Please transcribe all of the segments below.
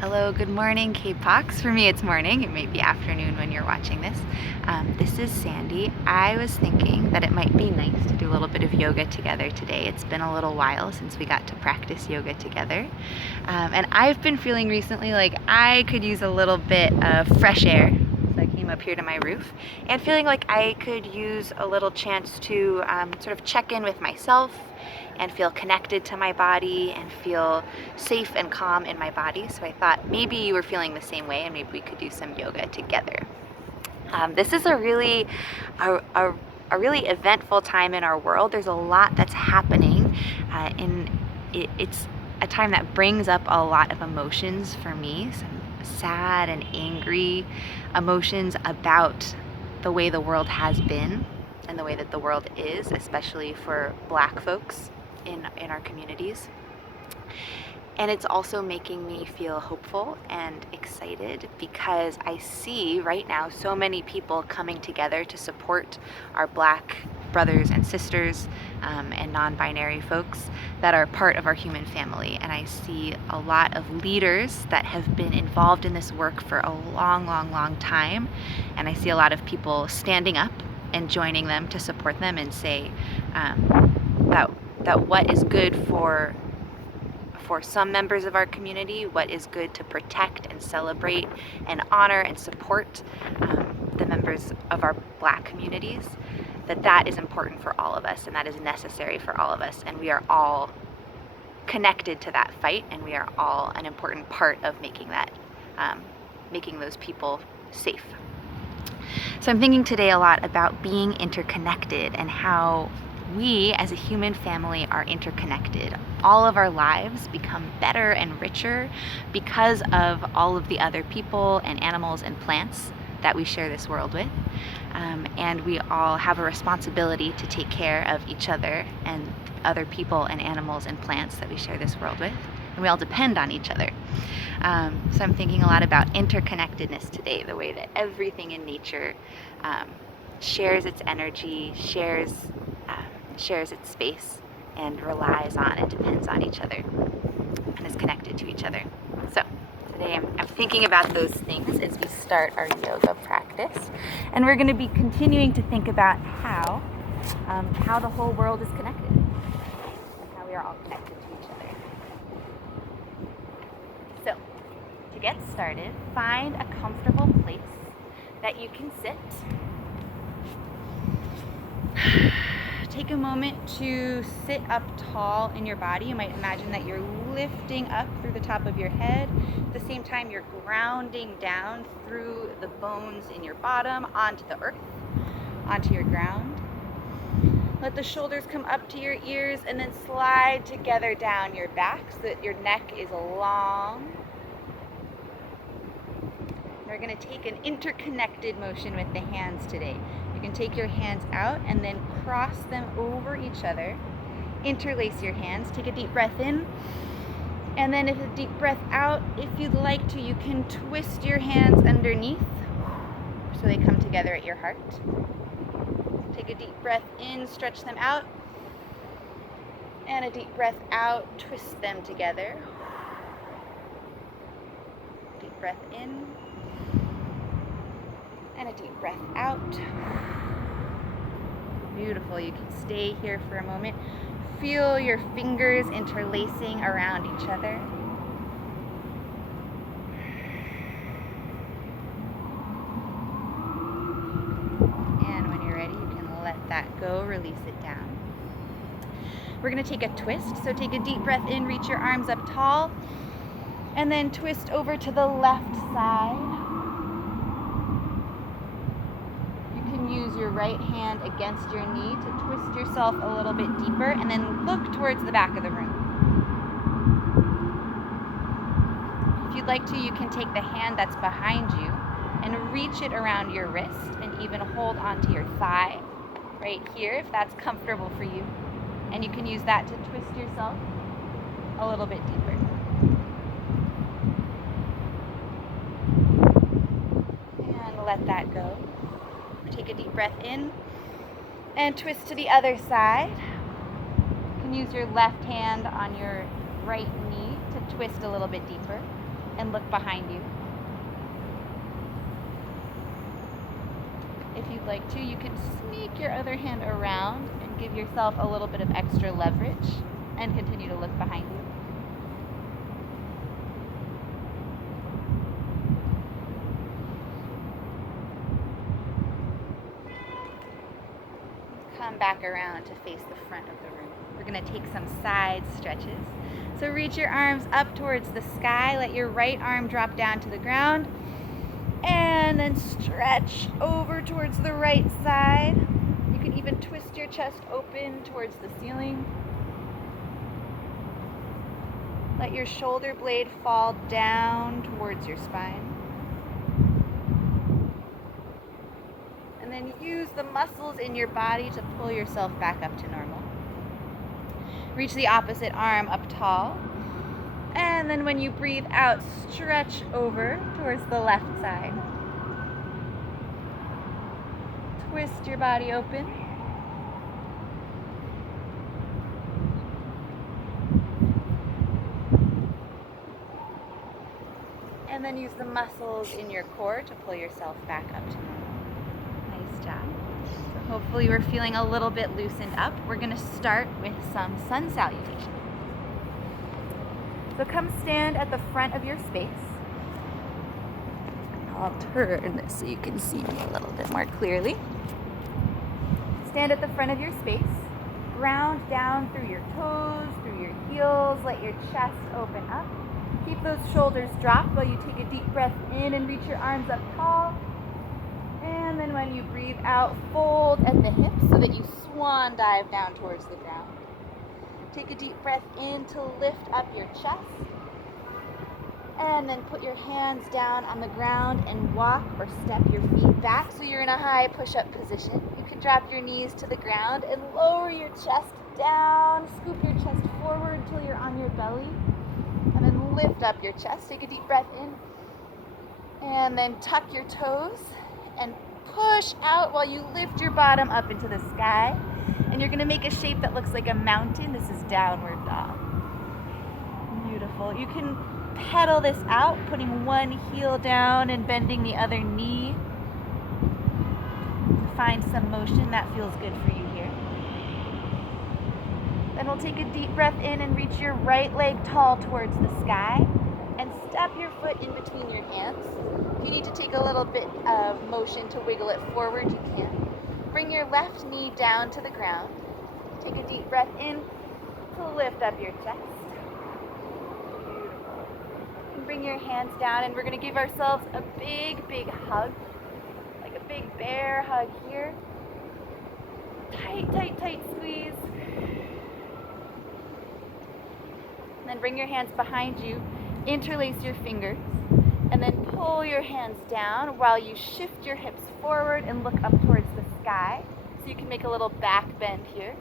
Hello, good morning, Kapok. For me, it's morning. It may be afternoon when you're watching this. This is Sandy. I was thinking that it might be nice to do a little bit of yoga together today. It's been a little while since we got to practice yoga together. And I've been feeling recently like I could use a little bit of fresh air. So I came up here to my roof and feeling like I could use a little chance to sort of check in with myself and feel connected to my body and feel safe and calm in my body. So I thought maybe you were feeling the same way and maybe we could do some yoga together. This is a really eventful time in our world. There's a lot that's happening it's a time that brings up a lot of emotions for me, some sad and angry emotions about the way the world has been and the way that the world is, especially for Black folks in our communities. And it's also making me feel hopeful and excited because I see right now so many people coming together to support our Black brothers and sisters and non-binary folks that are part of our human family. And I see a lot of leaders that have been involved in this work for a long time. And I see a lot of people standing up and joining them to support them and say that what is good for some members of our community, what is good to protect and celebrate and honor and support the members of our Black communities, that is important for all of us and that is necessary for all of us, and we are all connected to that fight and we are all an important part of making those people safe. So I'm thinking today a lot about being interconnected and how we as a human family are interconnected. All of our lives become better and richer because of all of the other people and animals and plants that we share this world with. And we all have a responsibility to take care of each other and other people and animals and plants that we share this world with. And we all depend on each other. So I'm thinking a lot about interconnectedness today, the way that everything in nature shares its energy, shares its space, and relies on and depends on each other, and is connected to each other. So today I'm thinking about those things as we start our yoga practice, and we're going to be continuing to think about how the whole world is connected, and how we are all connected to each other. So to get started, find a comfortable place that you can sit. Take a moment to sit up tall in your body. You might imagine that you're lifting up through the top of your head. At the same time, you're grounding down through the bones in your bottom onto the earth, onto your ground. Let the shoulders come up to your ears and then slide together down your back so that your neck is long. We're going to take an interconnected motion with the hands today. You can take your hands out and then cross them over each other. Interlace your hands. Take a deep breath in. And then if a deep breath out, if you'd like to, you can twist your hands underneath so they come together at your heart. Take a deep breath in, stretch them out. And a deep breath out, twist them together. Deep breath in. And a deep breath out. Beautiful. You can stay here for a moment. Feel your fingers interlacing around each other. And when you're ready, you can let that go, release it down. We're going to take a twist. So take a deep breath in, reach your arms up tall, and then twist over to the left side. Use your right hand against your knee to twist yourself a little bit deeper and then look towards the back of the room. If you'd like to, you can take the hand that's behind you and reach it around your wrist and even hold onto your thigh right here if that's comfortable for you. And you can use that to twist yourself a little bit deeper. And let that go. Take a deep breath in and twist to the other side. You can use your left hand on your right knee to twist a little bit deeper. and look behind you. If you'd like to, you can sneak your other hand around and give yourself a little bit of extra leverage and continue to look behind you. Come back around to face the front of the room. We're going to take some side stretches. So reach your arms up towards the sky. Let your right arm drop down to the ground. And then stretch over towards the right side. You can even twist your chest open towards the ceiling. Let your shoulder blade fall down towards your spine. And then use the muscles in your body to pull yourself back up to normal. Reach the opposite arm up tall. And then when you breathe out, stretch over towards the left side. Twist your body open. And then use the muscles in your core to pull yourself back up to normal. Nice job. So hopefully we're feeling a little bit loosened up. We're going to start with some sun salutation. So come stand at the front of your space. I'll turn this so you can see me a little bit more clearly. Stand at the front of your space. Ground down through your toes, through your heels. Let your chest open up. Keep those shoulders dropped while you take a deep breath in and reach your arms up tall. And then when you breathe out, fold at the hips so that you swan dive down towards the ground. Take a deep breath in to lift up your chest. And then put your hands down on the ground and walk or step your feet back so you're in a high push-up position. You can drop your knees to the ground and lower your chest down. Scoop your chest forward until you're on your belly. And then lift up your chest. Take a deep breath in. And then tuck your toes and push out while you lift your bottom up into the sky. And you're going to make a shape that looks like a mountain. This is downward dog. Beautiful. You can pedal this out, putting one heel down and bending the other knee. Find some motion that feels good for you here. Then we'll take a deep breath in and reach your right leg tall towards the sky and step your foot in between your hands. If you need to take a little bit of motion to wiggle it forward, you can. Bring your left knee down to the ground. Take a deep breath in to lift up your chest. Beautiful. And bring your hands down, and we're going to give ourselves a big, big hug. Like a big bear hug here. Tight, tight, tight squeeze. And then bring your hands behind you, interlace your fingers, and then pull your hands down while you shift your hips forward and look up towards the sky. So you can make a little back bend here.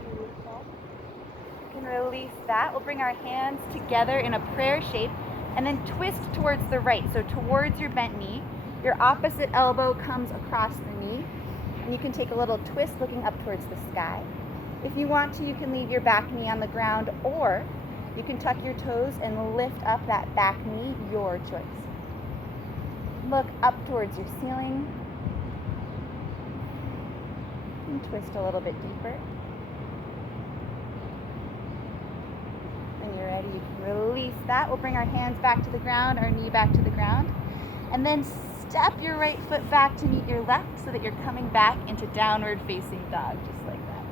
Beautiful. You can release that. We'll bring our hands together in a prayer shape and then twist towards the right. So towards your bent knee, your opposite elbow comes across the knee, and you can take a little twist looking up towards the sky. If you want to, you can leave your back knee on the ground, or you can tuck your toes and lift up that back knee, your choice. Look up towards your ceiling and twist a little bit deeper. When you're ready, you can release that. We'll bring our hands back to the ground, our knee back to the ground, and then step your right foot back to meet your left so that you're coming back into downward facing dog, just like that.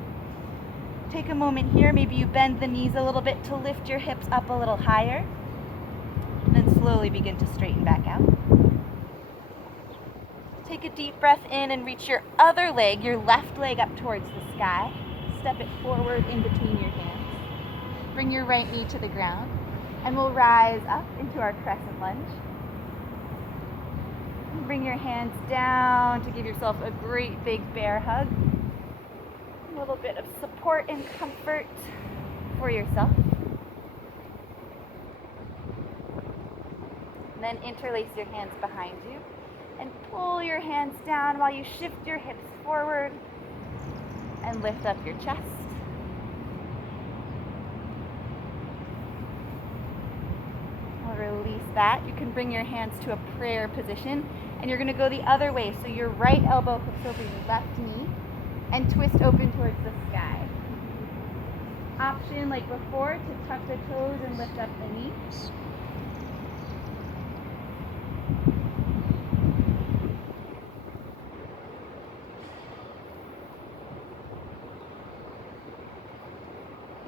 Take a moment here, maybe you bend the knees a little bit to lift your hips up a little higher, and then slowly begin to straighten back out. Take a deep breath in and reach your other leg, your left leg, up towards the sky. Step it forward in between your hands. Bring your right knee to the ground, and we'll rise up into our crescent lunge. And bring your hands down to give yourself a great big bear hug. A little bit of support and comfort for yourself. And then interlace your hands behind you and pull your hands down while you shift your hips forward and lift up your chest. release that. You can bring your hands to a prayer position, and you're going to go the other way. So your right elbow hooks over your left knee and twist open towards the sky. Option, like before, to tuck the toes and lift up the knees.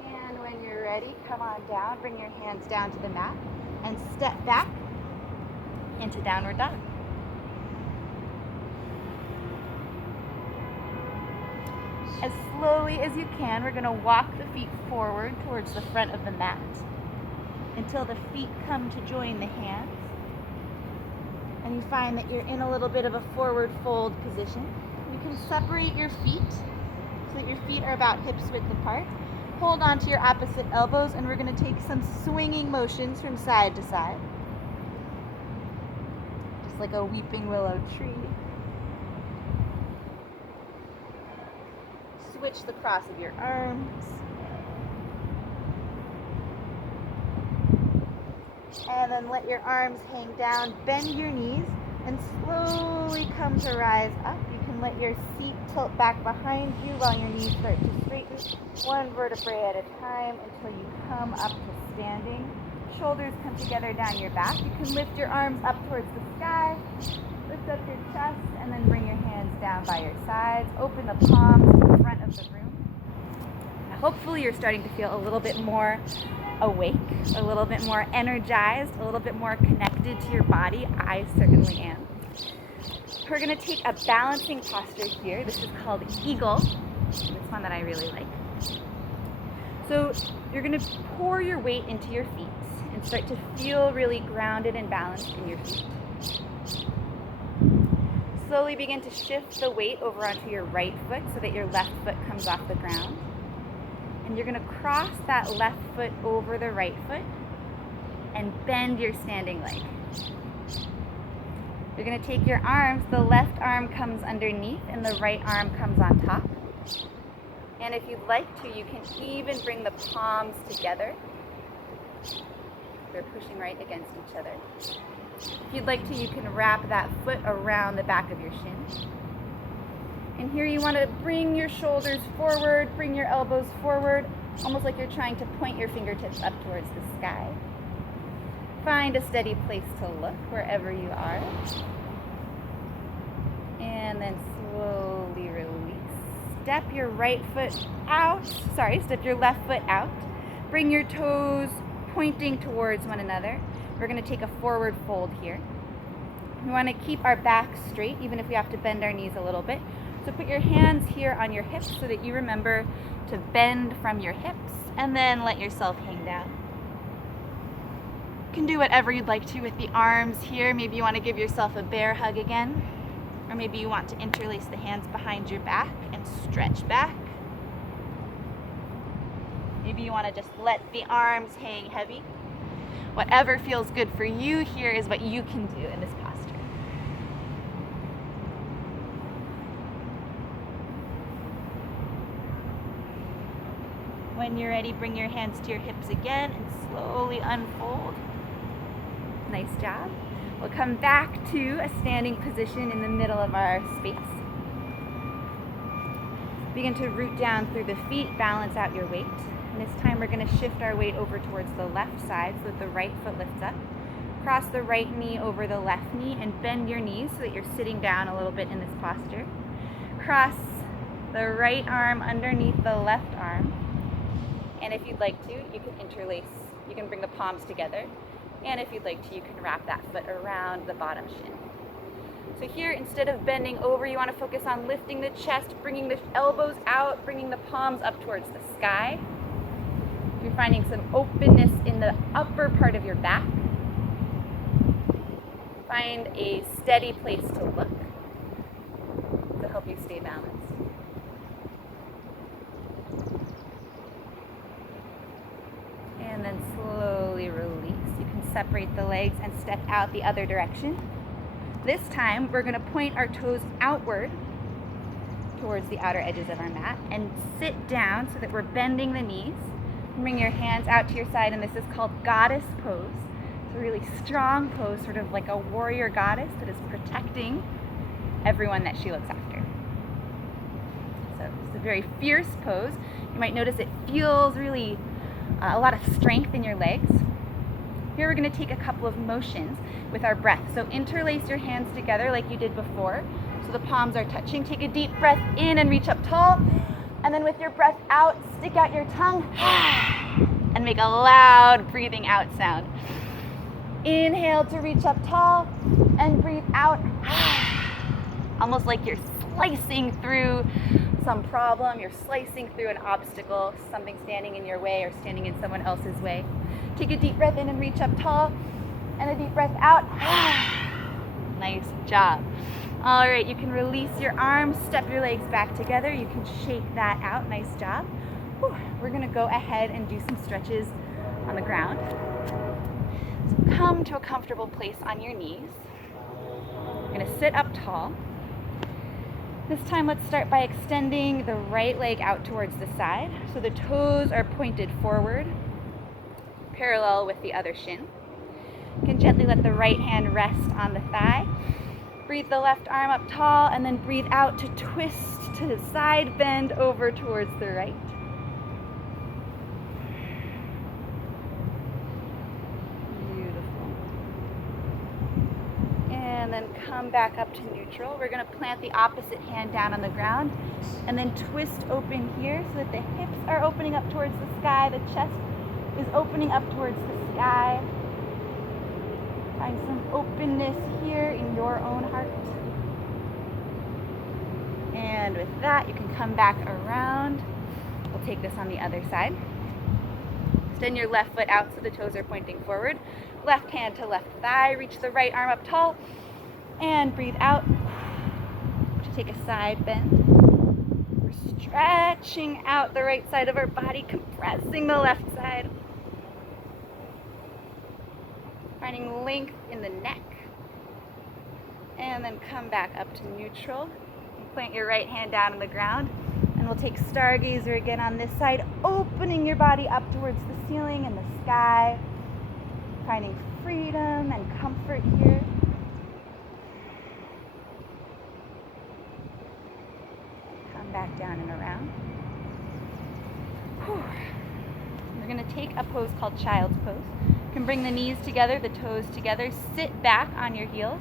And when you're ready, come on down, bring your hands down to the mat, and step back into downward dog. As slowly as you can, we're going to walk the feet forward towards the front of the mat until the feet come to join the hands. And you find that you're in a little bit of a forward fold position. You can separate your feet so that your feet are about hips width apart. Hold on to your opposite elbows, and we're going to take some swinging motions from side to side. Just like a weeping willow tree. Switch the cross of your arms. And then let your arms hang down, bend your knees, and slowly come to rise up. You can let your seat tilt back behind you while your knees start to straighten, one vertebrae at a time until you come up to standing. Shoulders come together down your back. You can lift your arms up towards the sky, lift up your chest, and then bring your hands down by your sides. Open the palms to the front of the room. Now, hopefully you're starting to feel a little bit more awake, a little bit more energized, a little bit more connected to your body. I certainly am. We're going to take a balancing posture here. This is called Eagle. It's one that I really like. So you're going to pour your weight into your feet and start to feel really grounded and balanced in your feet. Slowly begin to shift the weight over onto your right foot so that your left foot comes off the ground. And you're going to cross that left foot over the right foot and bend your standing leg. You're going to take your arms, the left arm comes underneath and the right arm comes on top. And if you'd like to, you can even bring the palms together. They're pushing right against each other. If you'd like to, you can wrap that foot around the back of your shin. And here you want to bring your shoulders forward, bring your elbows forward, almost like you're trying to point your fingertips up towards the sky. Find a steady place to look wherever you are. And then slowly release. Step your right foot out. Step your left foot out. Bring your toes pointing towards one another. We're going to take a forward fold here. We want to keep our back straight, even if we have to bend our knees a little bit. So put your hands here on your hips so that you remember to bend from your hips, and then let yourself hang down. You can do whatever you'd like to with the arms here. Maybe you want to give yourself a bear hug again, or maybe you want to interlace the hands behind your back and stretch back. Maybe you want to just let the arms hang heavy. Whatever feels good for you here is what you can do in this posture. When you're ready, bring your hands to your hips again and slowly unfold. Nice job. We'll come back to a standing position in the middle of our space. Begin to root down through the feet, balance out your weight. And this time we're going to shift our weight over towards the left side so that the right foot lifts up. Cross the right knee over the left knee and bend your knees so that you're sitting down a little bit in this posture. Cross the right arm underneath the left arm. And if you'd like to, you can interlace. You can bring the palms together. And if you'd like to, you can wrap that foot around the bottom shin. So here, instead of bending over, you want to focus on lifting the chest, bringing the elbows out, bringing the palms up towards the sky. You're finding some openness in the upper part of your back. Find a steady place to look to help you stay balanced. And then slowly release. You can separate the legs and step out the other direction. This time, we're going to point our toes outward towards the outer edges of our mat and sit down so that we're bending the knees. Bring your hands out to your side, and this is called goddess pose. It's a really strong pose, sort of like a warrior goddess that is protecting everyone that she looks after. So it's a very fierce pose. You might notice it feels really a lot of strength in your legs. Here we're going to take a couple of motions with our breath. So interlace your hands together like you did before. So the palms are touching. Take a deep breath in and reach up tall. And then with your breath out, stick out your tongue and make a loud breathing out sound. Inhale to reach up tall and breathe out. Almost like you're slicing through some problem, you're slicing through an obstacle, something standing in your way or standing in someone else's way. Take a deep breath in and reach up tall, and a deep breath out. Nice job. All right, you can release your arms, step your legs back together. You can shake that out. Nice job. Whew. We're gonna go ahead and do some stretches on the ground. So come to a comfortable place on your knees. You're gonna sit up tall. This time, let's start by extending the right leg out towards the side. So the toes are pointed forward, parallel with the other shin. You can gently let the right hand rest on the thigh. Breathe the left arm up tall and then breathe out to twist to the side, bend over towards the right. Beautiful. And then come back up to neutral. We're going to plant the opposite hand down on the ground and then twist open here so that the hips are opening up towards the sky, the chest is opening up towards the sky. Find some openness here in your own heart. And with that, you can come back around. We'll take this on the other side. Extend your left foot out so the toes are pointing forward. Left hand to left thigh. Reach the right arm up tall. And breathe out to take a side bend. We're stretching out the right side of our body, compressing the left side. Finding length in the neck. And then come back up to neutral. Plant your right hand down on the ground. And we'll take Stargazer again on this side, opening your body up towards the ceiling and the sky. Finding freedom and comfort here. Come back down and around. Whew. We're going to take a pose called Child's Pose. You can bring the knees together, the toes together, sit back on your heels,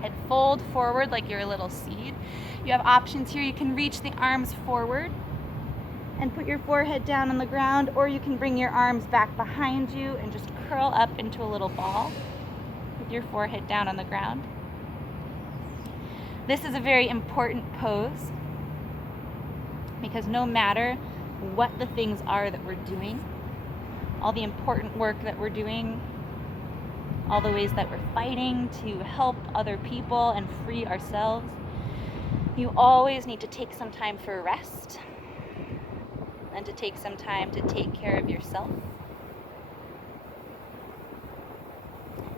head fold forward like you're a little seed. You have options here. You can reach the arms forward and put your forehead down on the ground, or you can bring your arms back behind you and just curl up into a little ball with your forehead down on the ground. This is a very important pose because no matter what the things are that we're doing, all the important work that we're doing, all the ways that we're fighting to help other people and free ourselves, you always need to take some time for rest and to take some time to take care of yourself.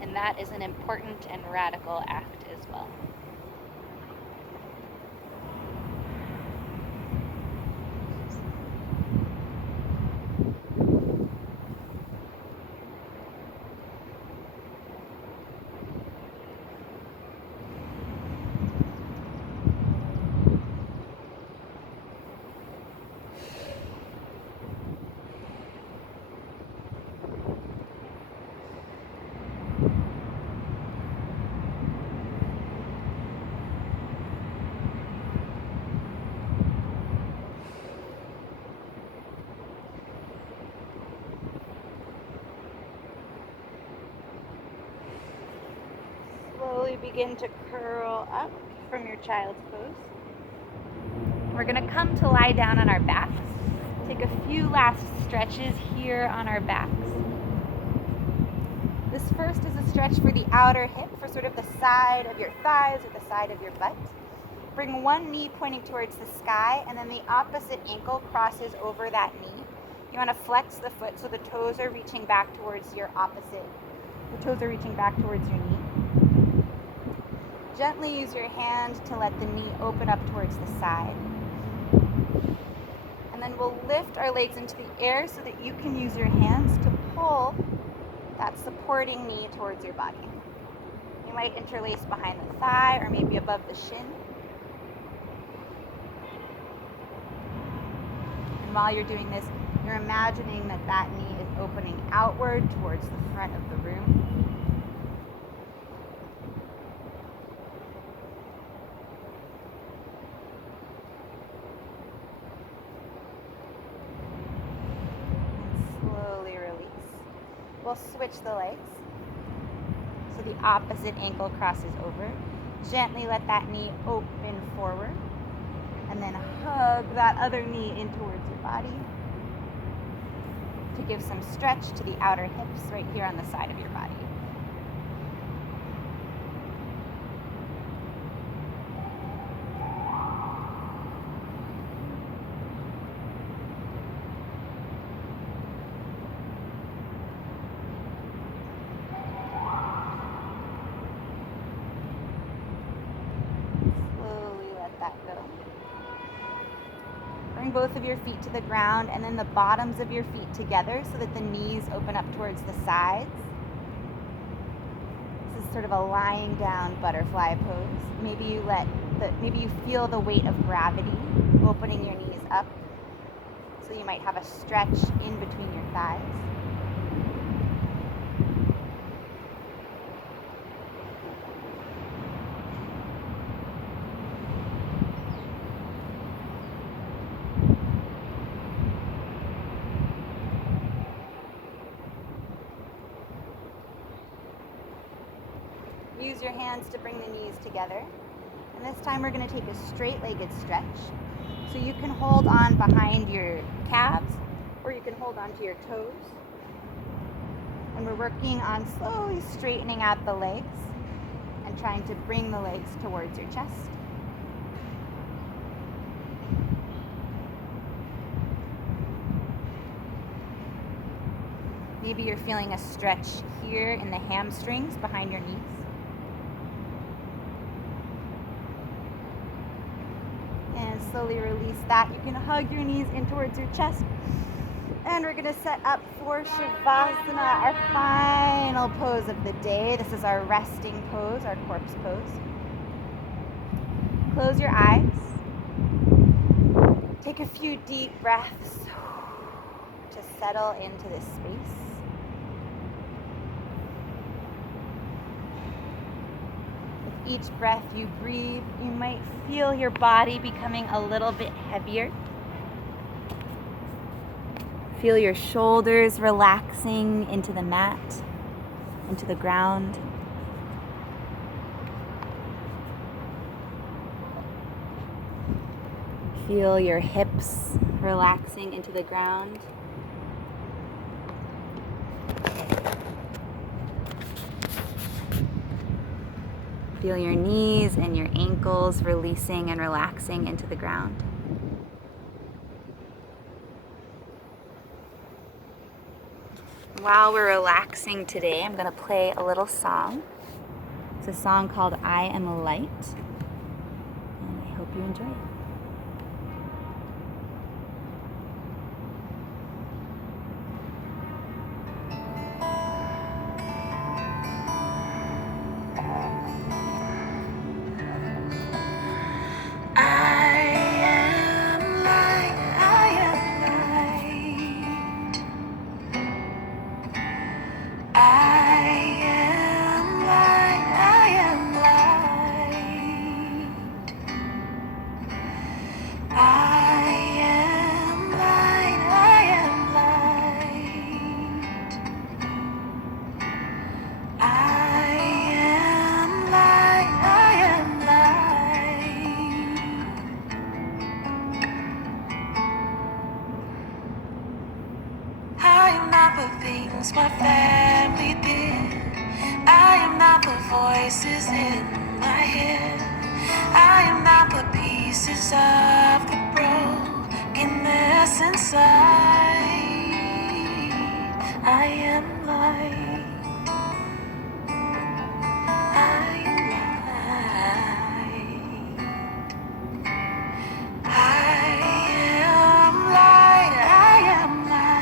And that is an important and radical act as well. Slowly begin to curl up from your child's pose. We're going to come to lie down on our backs. Take a few last stretches here on our backs. This first is a stretch for the outer hip, for sort of the side of your thighs or the side of your butt. Bring one knee pointing towards the sky, and then the opposite ankle crosses over that knee. You want to flex the foot so the toes are reaching back towards your opposite. The toes are reaching back towards your knee. Gently use your hand to let the knee open up towards the side. And then we'll lift our legs into the air so that you can use your hands to pull that support supporting knee towards your body. You might interlace behind the thigh or maybe above the shin. And while you're doing this, you're imagining that that knee is opening outward towards the front of the room. We'll switch the legs. So the opposite ankle crosses over. Gently let that knee open forward. And then hug that other knee in towards your body to give some stretch to the outer hips right here on the side of your body. Bring both of your feet to the ground and then the bottoms of your feet together so that the knees open up towards the sides. This is sort of a lying down butterfly pose. Maybe you feel the weight of gravity opening your knees up. So you might have a stretch in between your thighs. Use your hands to bring the knees together. And this time we're going to take a straight-legged stretch. So you can hold on behind your calves or you can hold on to your toes. And we're working on slowly straightening out the legs and trying to bring the legs towards your chest. Maybe you're feeling a stretch here in the hamstrings behind your knees. And slowly release that. You can hug your knees in towards your chest. And we're going to set up for Shavasana, our final pose of the day. This is our resting pose, our corpse pose. Close your eyes. Take a few deep breaths to settle into this space. Each breath you breathe, you might feel your body becoming a little bit heavier. Feel your shoulders relaxing into the mat, into the ground. Feel your hips relaxing into the ground. Feel your knees and your ankles releasing and relaxing into the ground. While we're relaxing today, I'm going to play a little song. It's a song called I Am a Light, and I hope you enjoy it. Things my family did. I am not the voices in my head. I am not the pieces of the brokenness inside. I am light. I am light. I am light. I am light.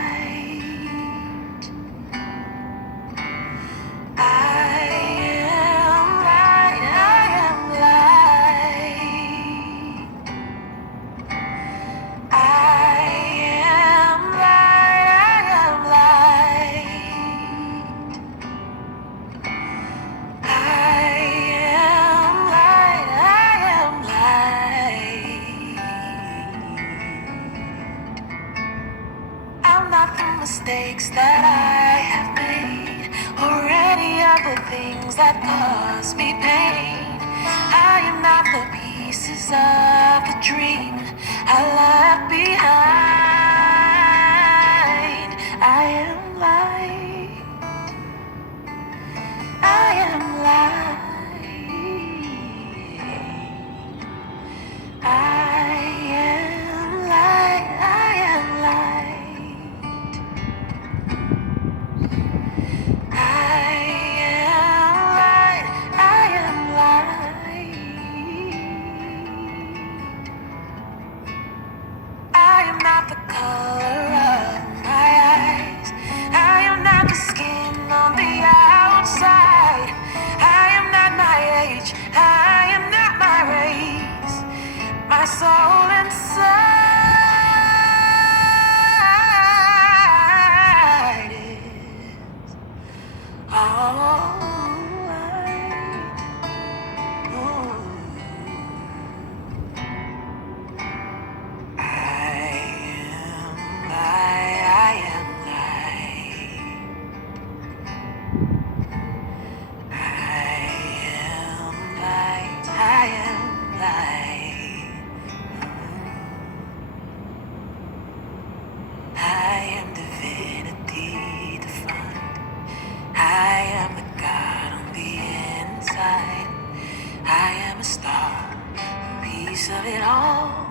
things that cause me pain. I am not the pieces of the dream I left behind. I am light. I am light. I am light. I am light. I am light. I am light. I am not the color of my eyes. I am not the skin on the outside. I am not my age. I am not my race. My soul inside is all light. Ooh. I am light. I am light. I am light. I am light. I am divinity defined. I am the God on the inside. I am a star, a piece of it all.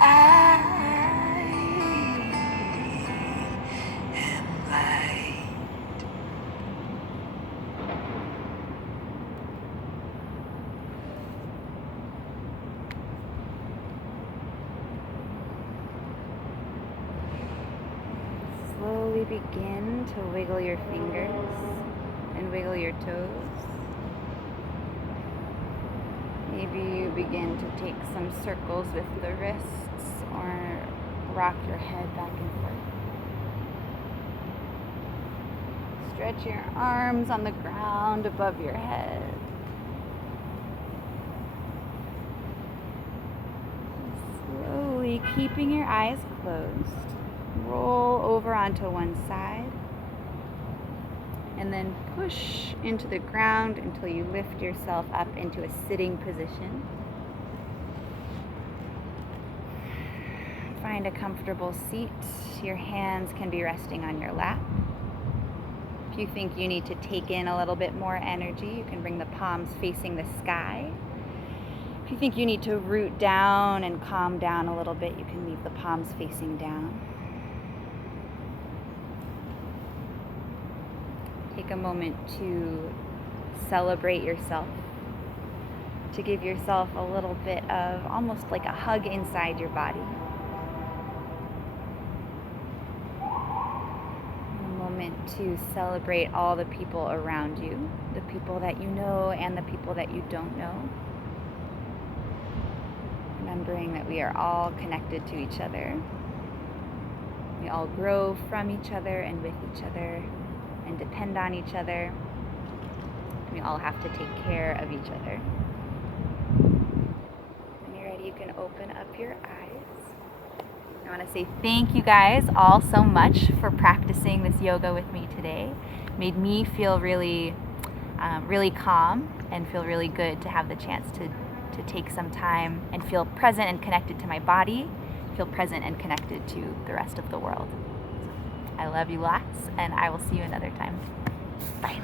I am light. Slowly begin to wiggle your fingers and wiggle your toes. Maybe you begin to take some circles with the wrists or rock your head back and forth. Stretch your arms on the ground above your head. Slowly, keeping your eyes closed, roll over onto one side and then push into the ground until you lift yourself up into a sitting position. Find a comfortable seat. Your hands can be resting on your lap. If you think you need to take in a little bit more energy, you can bring the palms facing the sky. If you think you need to root down and calm down a little bit, you can leave the palms facing down. Take a moment to celebrate yourself, to give yourself a little bit of almost like a hug inside your body. A moment to celebrate all the people around you, the people that you know and the people that you don't know. Remembering that we are all connected to each other. We all grow from each other and with each other and depend on each other. We all have to take care of each other. When you're ready, you can open up your eyes. I want to say thank you guys all so much for practicing this yoga with me today. It made me feel really calm and feel really good to have the chance to take some time and feel present and connected to my body, feel present and connected to the rest of the world. I love you lots, and I will see you another time. Bye.